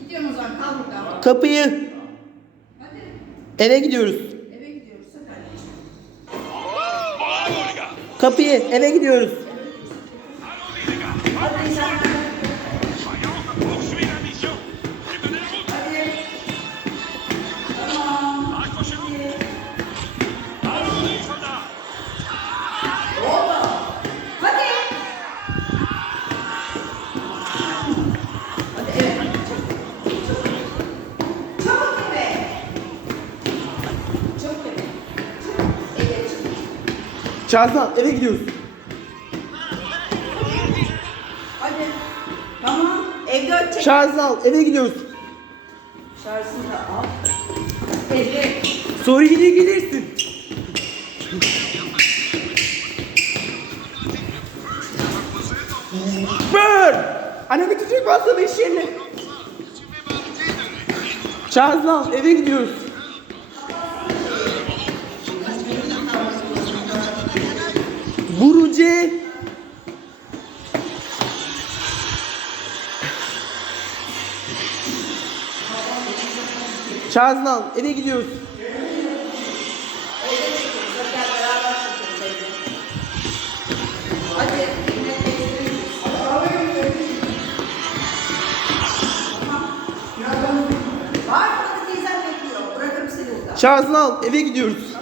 Gidiyorum o zaman kal burada. Kapıyı. Hadi Eve gidiyoruz. eve gidiyoruz. Hadi. Kapıyı. Eve gidiyoruz. Şahzan eve gidiyoruz. Hadi. Tamam. Evde açacak. Şahzan eve gidiyoruz. Şarjını da al. Evet. Sonra yine gelirsin. Bır! Anne götürecek baksana iş yerine. Şahzan eve gidiyoruz. Bekliyor. Bırakırım seni burada. Şahzan eve gidiyoruz.